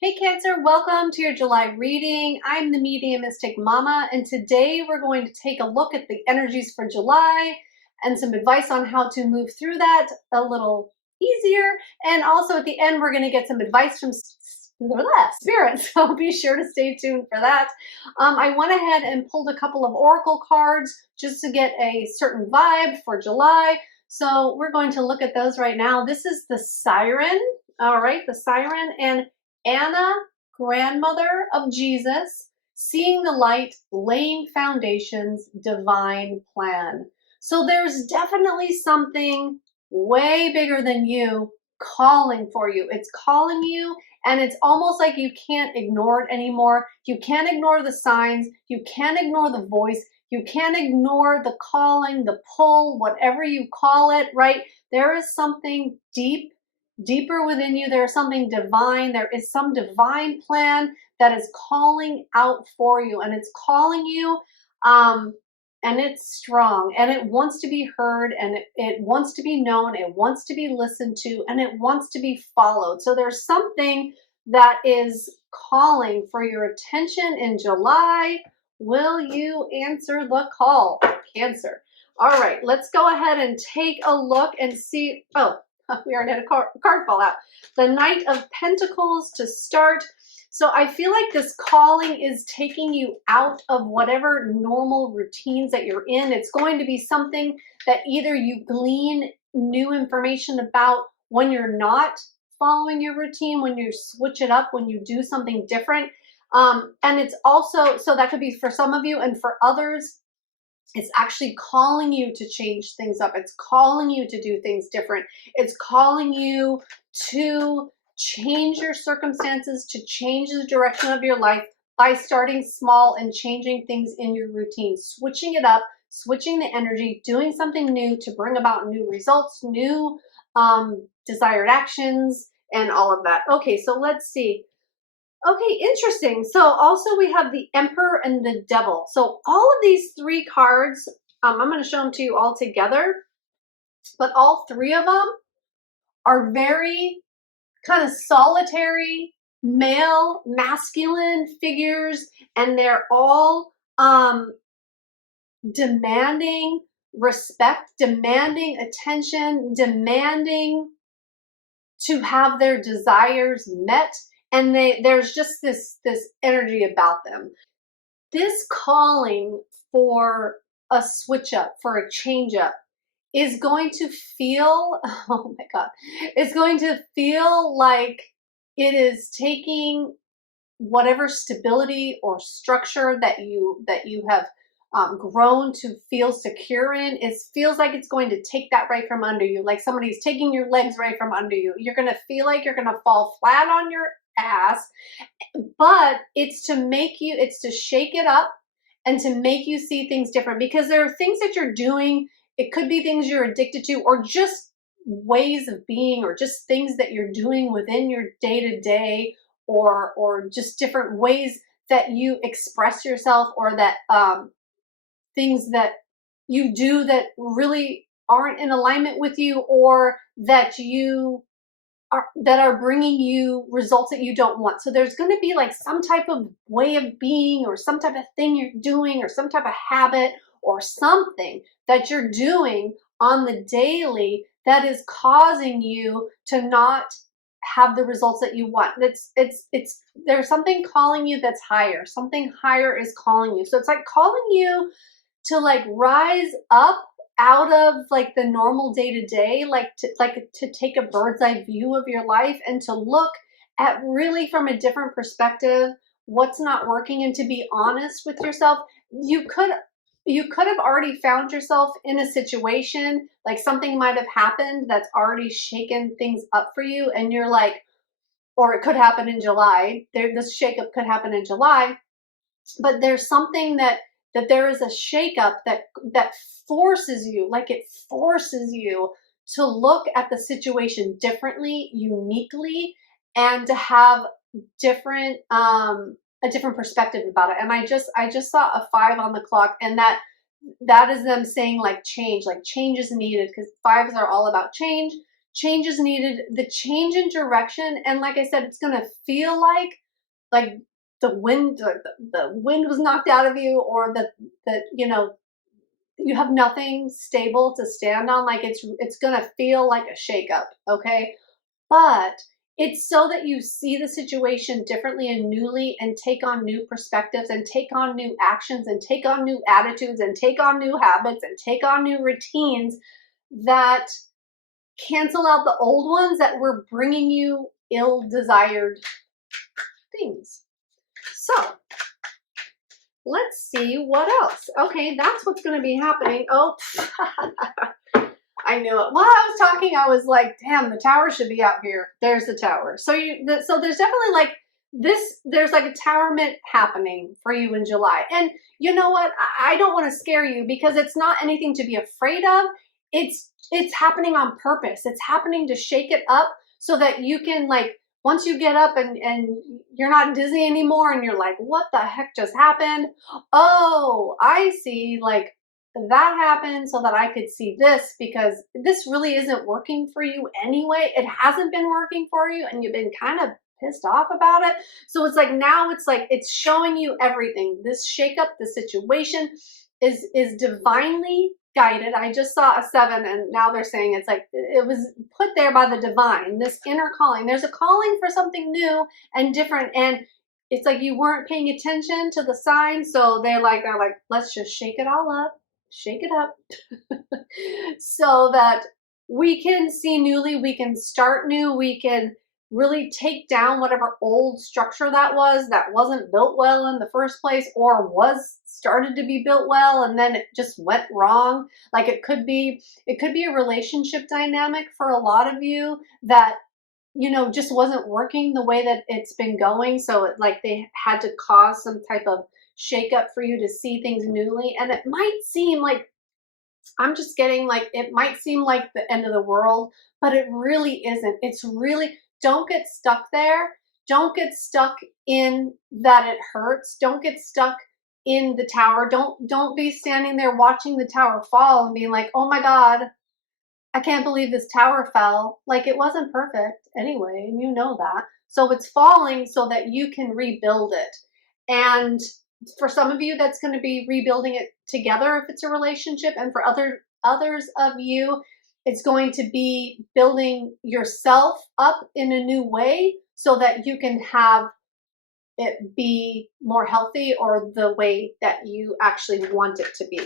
Hey Cancer, welcome to your July reading. I'm the Mediumistic Mama, and today we're going to take a look at the energies for July and some advice on how to move through that a little easier. And also at the end, we're going to get some advice from Spirit, so be sure to stay tuned for that. I went ahead and pulled a couple of oracle cards just to get a certain vibe for July. So we're going to look at those right now. This is the Siren. All right, the Siren. And Anna, grandmother of Jesus, seeing the light, laying foundations, divine plan. So there's definitely something way bigger than you calling for you. It's calling you, and it's almost like you can't ignore it anymore. You can't ignore the signs. You can't ignore the voice. You can't ignore the calling, the pull, whatever you call it, right? There is something deeper within you. There is something divine. There is some divine plan that is calling out for you, and it's calling you, and it's strong, and it wants to be heard, and it wants to be known, it wants to be listened to, and it wants to be followed. So there's something that is calling for your attention in July. Will you answer the call, Cancer? All right, let's go ahead and take a look and see. Oh, we already had a card fall out. The Knight of Pentacles to start. So I feel like this calling is taking you out of whatever normal routines that you're in. It's going to be something that either you glean new information about when you're not following your routine, when you switch it up, when you do something different. And it's also, so that could be for some of you, and for others, it's actually calling you to change things up. It's calling you to do things different. It's calling you to change your circumstances, to change the direction of your life by starting small and changing things in your routine, switching it up, switching the energy, doing something new to bring about new results, new desired actions, and all of that. Okay, so let's see. Okay, interesting. So also we have the Emperor and the Devil. So all of these three cards, I'm going to show them to you all together, but all three of them are very kind of solitary, male, masculine figures, and they're all demanding respect, demanding attention, demanding to have their desires met. And there's just this energy about them. This calling for a switch up, for a change up, is going to feel, oh my God, it's going to feel like it is taking whatever stability or structure that you have grown to feel secure in. It feels like it's going to take that right from under you, like somebody's taking your legs right from under you. You're going to feel like you're going to fall flat on your ass, but it's to make you, it's to shake it up and to make you see things different, because there are things that you're doing. It could be things you're addicted to, or just ways of being, or just things that you're doing within your day-to-day, or just different ways that you express yourself, or that things that you do that really aren't in alignment with you, or that you are bringing you results that you don't want. So there's going to be like some type of way of being, or some type of thing you're doing, or some type of habit, or something that you're doing on the daily that is causing you to not have the results that you want. There's something calling you that's higher. Something higher is calling you. So it's like calling you to like rise up out of like the normal day-to-day, to take a bird's eye view of your life, and to look at really from a different perspective what's not working, and to be honest with yourself. You could have already found yourself in a situation, like something might have happened that's already shaken things up for you, and you're like, or it could happen in July. This shakeup could happen in July, but there's something that there is a shakeup that forces you, like it forces you to look at the situation differently, uniquely, and to have different a different perspective about it. And I just saw a 5 on the clock, and that is them saying like change is needed, because 5s are all about change. change is needed, the change in direction. And like I said, it's going to feel like the wind, the wind was knocked out of you, or that, you know, you have nothing stable to stand on. Like it's going to feel like a shakeup. Okay. But it's so that you see the situation differently and newly, and take on new perspectives, and take on new actions, and take on new attitudes, and take on new habits, and take on new routines that cancel out the old ones that were bringing you ill-desired things. So let's see what else. Okay, that's what's going to be happening. Oh, I knew it. While I was talking, I was like, damn, the tower should be out here. There's the tower. So so there's definitely like this, there's like a towerment happening for you in July. And you know what? I don't want to scare you, because it's not anything to be afraid of. It's happening on purpose. It's happening to shake it up so that you can, like, once you get up and you're not dizzy anymore and you're like, what the heck just happened? Oh, I see. Like, that happened so that I could see this, because this really isn't working for you anyway. It hasn't been working for you, and you've been kind of pissed off about it. So it's like, now it's like, it's showing you everything. This shakeup, the situation is divinely guided. I just saw a 7, and now they're saying it's like it was put there by the divine, this inner calling. There's a calling for something new and different, and it's like you weren't paying attention to the signs, so they're like, let's just shake it all up, shake it up, so that we can see newly, we can start new, we can really take down whatever old structure that wasn't built well in the first place, or was started to be built well and then it just went wrong. Like it could be a relationship dynamic for a lot of you that, you know, just wasn't working the way that it's been going. So like they had to cause some type of shakeup for you to see things newly. And it might seem like, I'm just getting like, it might seem like the end of the world, but it really isn't. It's really, don't get stuck there. Don't get stuck in that it hurts. Don't get stuck in the tower. Don't be standing there watching the tower fall and being like, oh my God, I can't believe this tower fell. Like, it wasn't perfect anyway, and you know that. So it's falling so that you can rebuild it. And for some of you, that's going to be rebuilding it together if it's a relationship. And for others of you, it's going to be building yourself up in a new way so that you can have it be more healthy, or the way that you actually want it to be.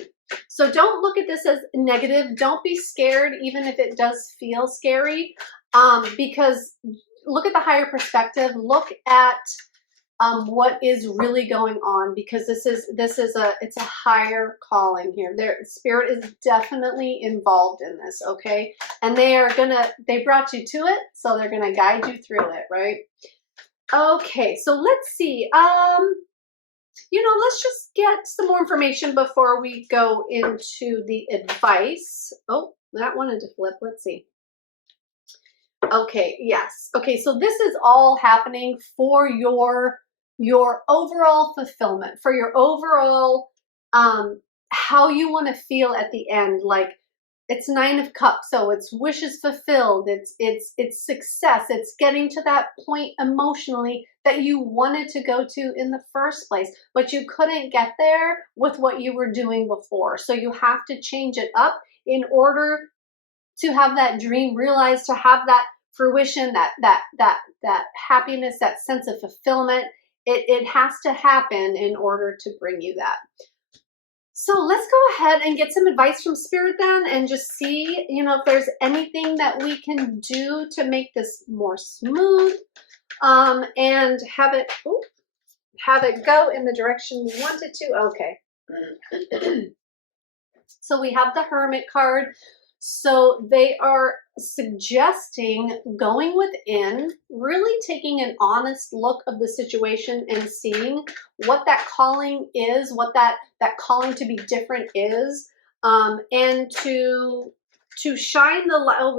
So don't look at this as negative. Don't be scared, even if it does feel scary, because look at the higher perspective. Look at what is really going on, because it's a higher calling here. Spirit is definitely involved in this, okay? And they brought you to it, so they're gonna guide you through it, right? Okay, so let's see. Let's just get some more information before we go into the advice. Oh, that wanted to flip. Let's see. Okay, yes. Okay, so this is all happening for your overall fulfillment, for your overall how you want to feel at the end. Like, it's 9 of Cups, so it's wishes fulfilled, it's success, it's getting to that point emotionally that you wanted to go to in the first place, but you couldn't get there with what you were doing before. So you have to change it up in order to have that dream realized, to have that fruition, that happiness, that sense of fulfillment. It has to happen in order to bring you that. So let's go ahead and get some advice from Spirit then, and just see, if there's anything that we can do to make this more smooth, and have it go in the direction we want it to. Okay. So we have the Hermit card. So they are suggesting going within, really taking an honest look of the situation and seeing what that calling is, what that calling to be different is, and to shine the light. Oh,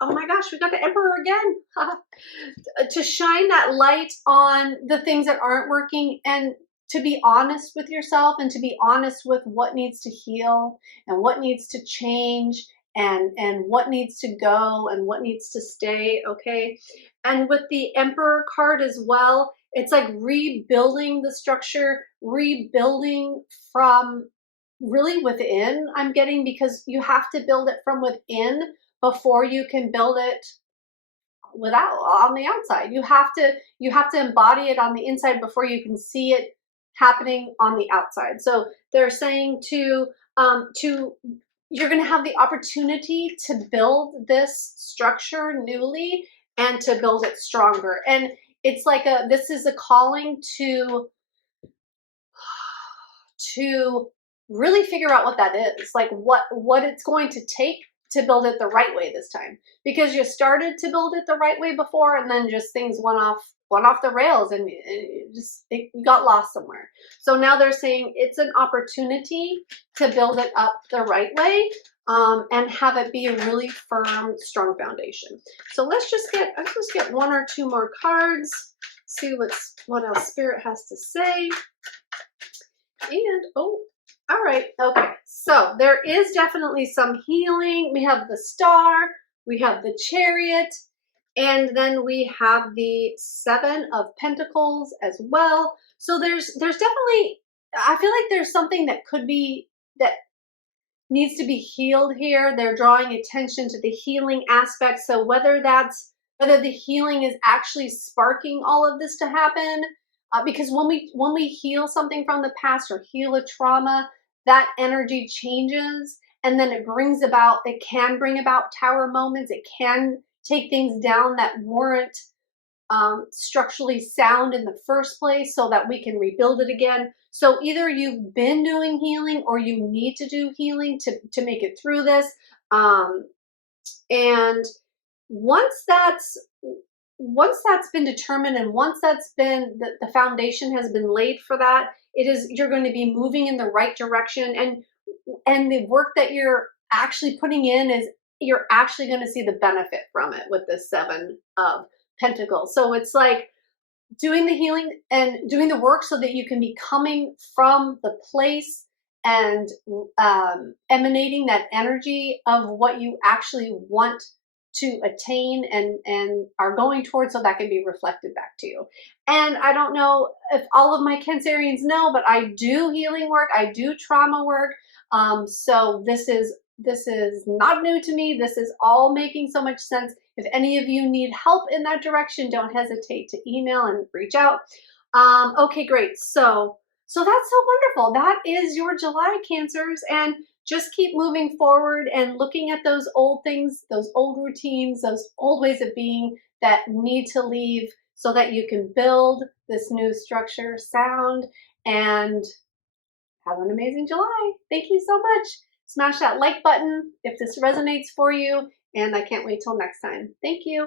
oh my gosh, we got the Emperor again. To shine that light on the things that aren't working, and to be honest with yourself, and to be honest with what needs to heal and what needs to change, and what needs to go and what needs to stay, okay? And with the Emperor card as well, it's like rebuilding the structure, rebuilding from really within, I'm getting, because you have to build it from within before you can build it without on the outside. You have to embody it on the inside before you can see it happening on the outside. So they're saying to you're going to have the opportunity to build this structure newly and to build it stronger. And it's like this is a calling to really figure out what that is, like what it's going to take to build it the right way this time, because you started to build it the right way before and then just things went off the rails and it got lost somewhere. So now they're saying it's an opportunity to build it up the right way, and have it be a really firm, strong foundation. So let's just get one or two more cards, see what else Spirit has to say. And oh, all right, okay. So there is definitely some healing. We have the Star, we have the Chariot, and then we have the Seven of Pentacles as well. So there's definitely, I feel like there's something that needs to be healed here. They're drawing attention to the healing aspect. So whether the healing is actually sparking all of this to happen, because when we heal something from the past or heal a trauma, that energy changes, and then it can bring about tower moments. It can take things down that weren't structurally sound in the first place, so that we can rebuild it again. So either you've been doing healing or you need to do healing to make it through this. And once that's been determined, and once that's been the foundation has been laid for that, you're going to be moving in the right direction, and the work that you're actually putting in is you're actually going to see the benefit from it with the Seven of Pentacles. So it's like doing the healing and doing the work so that you can be coming from the place and emanating that energy of what you actually want to attain and are going towards, so that can be reflected back to you. And I don't know if all of my Cancerians know, but I do healing work, I do trauma work. So this is not new to me. This is all making so much sense. If any of you need help in that direction, don't hesitate to email and reach out. Okay, great. So that's so wonderful. That is your July, Cancers. And just keep moving forward and looking at those old things, those old routines, those old ways of being that need to leave, so that you can build this new structure, sound, and have an amazing July. Thank you so much. Smash that like button if this resonates for you, and I can't wait till next time. Thank you.